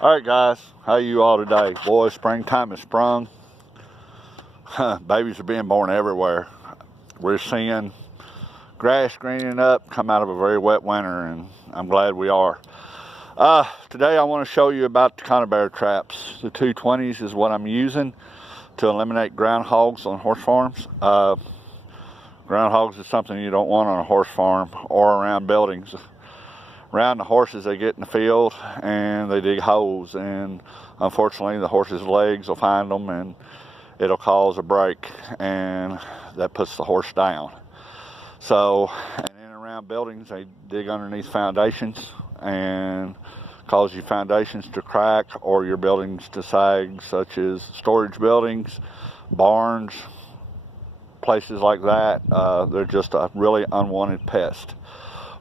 Alright guys, how you all today? Boy, springtime has sprung. Babies are being born everywhere. We're seeing grass greening up, come out of a very wet winter, and I'm glad we are. Today I want to show you about the coniber traps. The 220s is what I'm using to eliminate groundhogs on horse farms. Groundhogs is something you don't want on a horse farm or around buildings. Around the horses, they get in the field and they dig holes, and unfortunately the horse's legs will find them and it'll cause a break, and that puts the horse down. So, and in and around buildings, they dig underneath foundations and cause your foundations to crack or your buildings to sag, such as storage buildings, barns, places like that. They're just a really unwanted pest.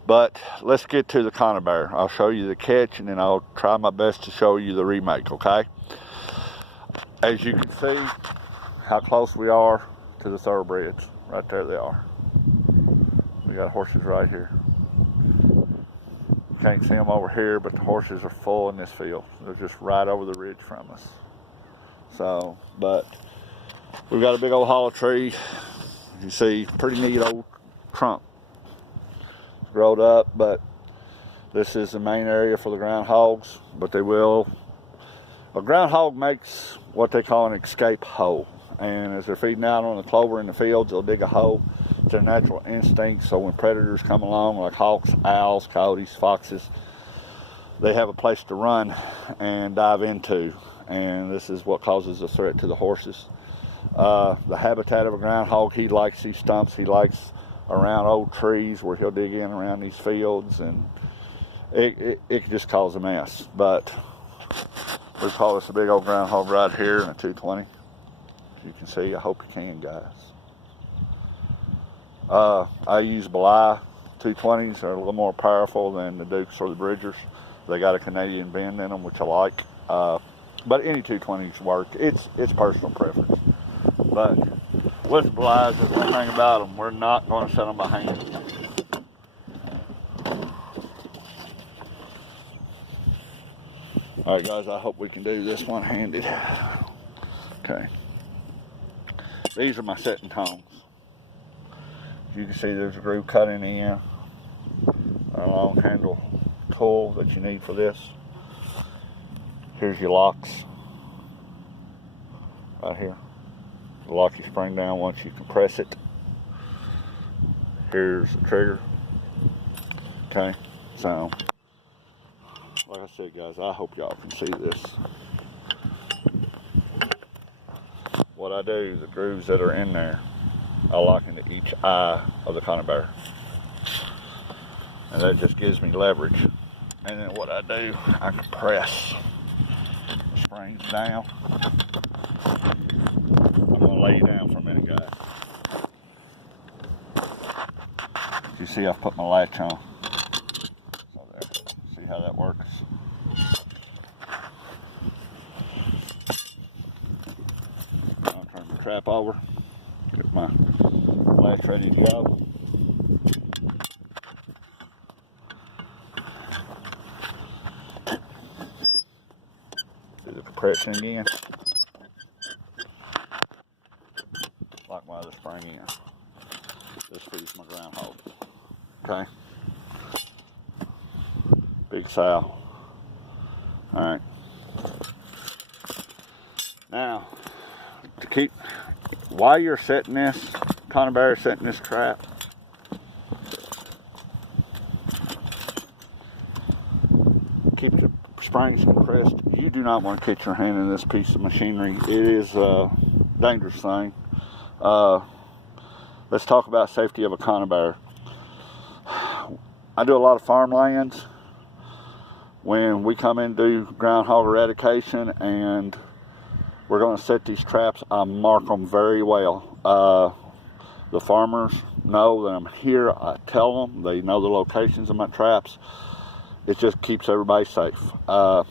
But let's get to the coniber. I'll show you the catch and then I'll try my best to show you the remake, okay? As you can see how close we are to the thoroughbreds. Right there they are. We got horses right here. You can't see them over here, but the horses are full in this field. They're just right over the ridge from us. So, but we've got a big old hollow tree. You see, pretty neat old trunk. Growed up, but this is the main area for the groundhogs. But they will, a groundhog makes what they call an escape hole, and as they're feeding out on the clover in the fields, they'll dig a hole. It's their natural instinct, so when predators come along like hawks, owls, coyotes, foxes, they have a place to run and dive into, and this is what causes a threat to the horses. The habitat of a groundhog, he likes these stumps, he likes around old trees where he'll dig in around these fields, and it can just cause a mess. But we call this a big old groundhog right here in a 220. As you can see, I hope you can, guys. I use Belay 220s. They're a little more powerful than the Dukes or the Bridgers. They got a Canadian bend in them, which I like. But any 220s work. It's personal preference. But with Belays, there's one thing about them, we're not going to set them by hand. Alright guys, I hope we can do this one-handed. Okay. These are my setting tongs. As you can see, there's a groove cut in the end. A long handle tool that you need for this. Here's your locks. Right here. Lock your spring down once you compress it. Here's the trigger. Okay, so like I said, guys, I hope y'all can see this. What I do, the grooves that are in there, I lock into each eye of the coniber, and that just gives me leverage. And then what I do, I compress the springs down. Lay you down for a minute, guys. You see, I've put my latch on. So there. See how that works? I'll turn the trap over. Get my latch ready to go. Do the compression again. Like my other spring in. This feeds my groundhog. Okay. Big sow. Alright. Now, to keep, while you're setting this, coniber setting this trap, keep the springs compressed. You do not want to catch your hand in this piece of machinery. It is a dangerous thing. Let's talk about safety of a coniber. I do a lot of farmlands. When we come in and do groundhog eradication and we're going to set these traps, I mark them very well. The farmers know that I'm here. I tell them. They know the locations of my traps. It just keeps everybody safe. I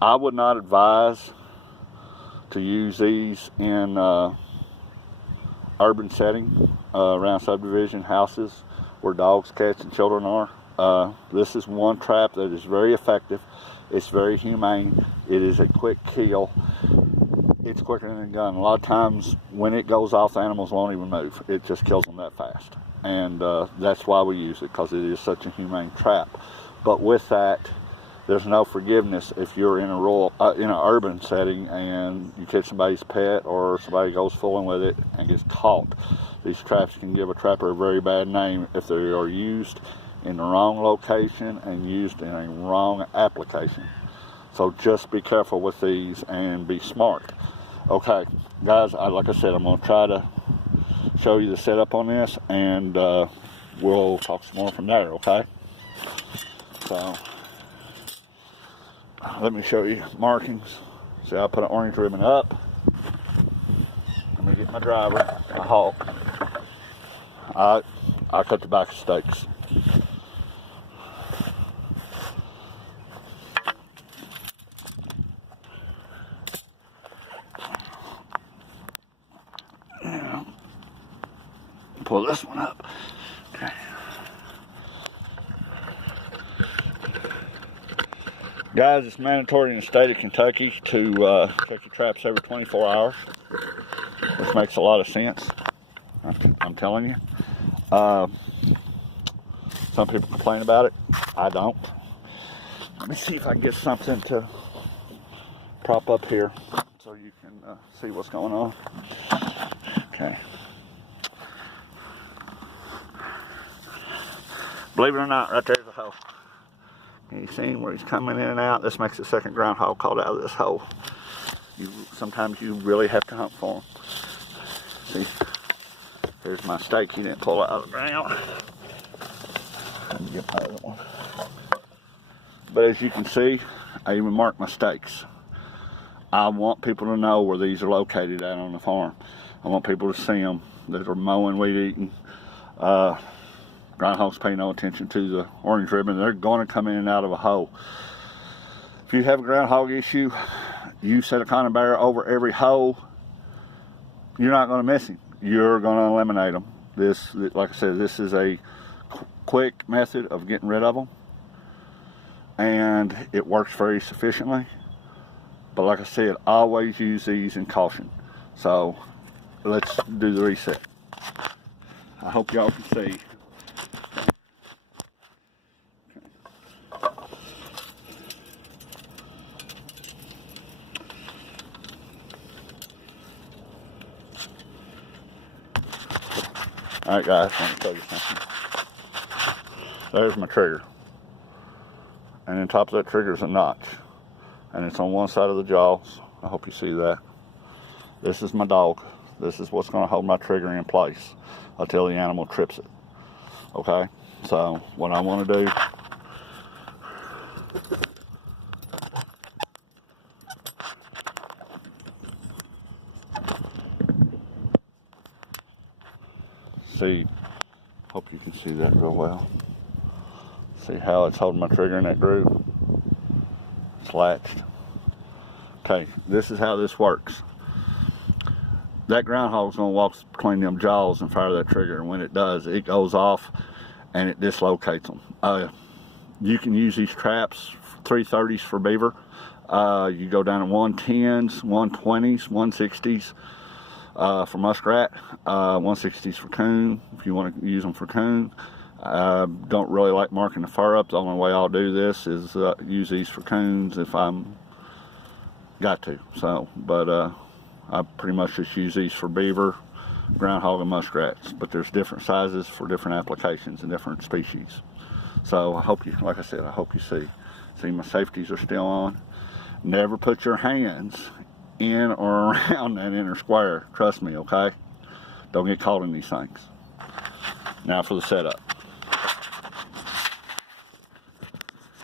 would not advise to use these in urban setting, around subdivision houses where dogs, cats, and children are. This is one trap that is very effective. It's very humane. It is a quick kill. It's quicker than a gun. A lot of times when it goes off, the animals won't even move. It just kills them that fast. And that's why we use it, because it is such a humane trap. But with that, there's no forgiveness if you're in a rural, in an urban setting and you catch somebody's pet or somebody goes fooling with it and gets caught. These traps can give a trapper a very bad name if they are used in the wrong location and used in a wrong application. So just be careful with these and be smart. Okay, guys, like I said, I'm going to try to show you the setup on this, and we'll talk some more from there, okay? So, let me show you markings. See, I put an orange ribbon up. Let me get my driver, my hawk. I cut the back of stakes. Pull this one up. Okay. Guys, it's mandatory in the state of Kentucky to check your traps every 24 hours, which makes a lot of sense. I'm telling you. Some people complain about it. I don't. Let me see if I can get something to prop up here so you can see what's going on. Okay. Believe it or not, right there's a hole. Can you see where he's coming in and out? This makes the second groundhog called out of this hole. Sometimes you really have to hunt for him. See, here's my stake. He didn't pull it out of the ground. Let me get my other one. But as you can see, I even marked my stakes. I want people to know where these are located at on the farm. I want people to see them that are mowing, weed eating. Groundhogs pay no attention to the orange ribbon. They're going to come in and out of a hole. If you have a groundhog issue, you set a coniber over every hole, you're not going to miss him. You're going to eliminate them. This, like I said, this is a quick method of getting rid of them, and it works very sufficiently. But like I said, always use these in caution. So let's do the reset. I hope y'all can see. Alright guys, let me show you something. There's my trigger. And on top of that trigger is a notch. And it's on one side of the jaws. I hope you see that. This is my dog. This is what's going to hold my trigger in place until the animal trips it. Okay? So, what I want to do... See, hope you can see that real well. See how it's holding my trigger in that groove? It's latched. Okay, this is how this works. That groundhog's gonna walk between them jaws and fire that trigger, and when it does, it goes off and it dislocates them. You can use these traps, 330s for beaver. You go down to 110s, 120s, 160s. For muskrat, 160s for coon, if you want to use them for coon. Don't really like marking the fur up. The only way I'll do this is use these for coons if I'm got to. So, but I pretty much just use these for beaver, groundhog, and muskrats. But there's different sizes for different applications and different species. So I hope you, like I said, I hope you see. See, my safeties are still on. Never put your hands in or around that inner square. Trust me, okay? Don't get caught in these things. Now for the setup.